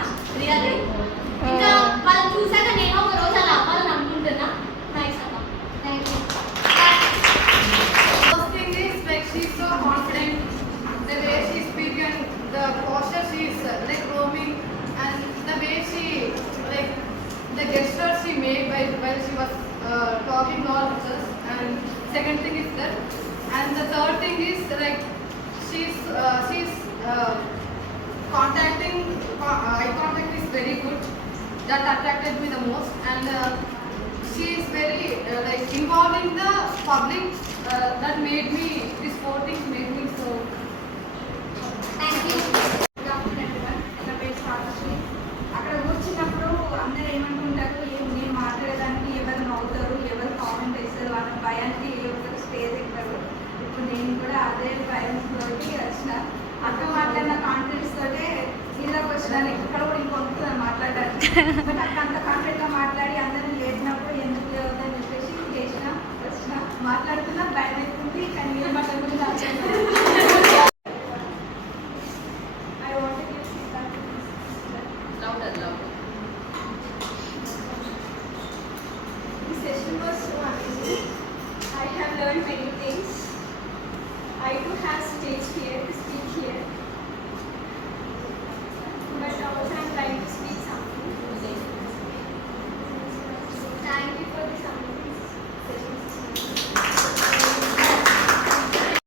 అనుకుంటున్నా రియల్లీ. ఇంకా వాళ్ళు చూసాక నేను ఒక రోజు అలా అవ్వాలని అనుకుంటున్నా. నైస్ అక్క. Thank you. First thing is like she's so confident, the way she speaks and the posture she is like roaming, and the way she like the gestures she made while she was talking all with us. And second thing is that, and the third thing is like she's contacting eye contact is very good. That attracted me the most. And she is very like involving the public. That made me, this four things made me so. Thank you. అక్కడ కూర్చున్నప్పుడు అందరూ ఏమనుకుంటారు, నేను మాట్లాడేదానికి ఎవరు నవ్వుతారు, ఎవరు కామెంట్ వేస్తారు అన్న భయానికి ఎవరు స్టేజ్ ఎక్కుతారు. ఇప్పుడు నేను కూడా అదే భయంతో వచ్చిన, అక్క మాట్లాడిన కాన్ఫిడెన్స్ తోటే ఇందులోకి వచ్చినాను. ఇక్కడ కూడా ఇంకొంత మాట్లాడడానికి బట్ అక్క అంత కాన్ఫిడెంట్గా మాట్లాడి అందరినీ లేచినప్పుడు ఎందుకు లేవద్దని చెప్పేసి చేసిన వచ్చిన మాట్లాడుతున్నా భయం అవుతుంది. కానీ మీరు మాట్లాడుకుంటే I want to give feedback to this. Louder. This session was so amazing. I have learned many things. I too have stage fear.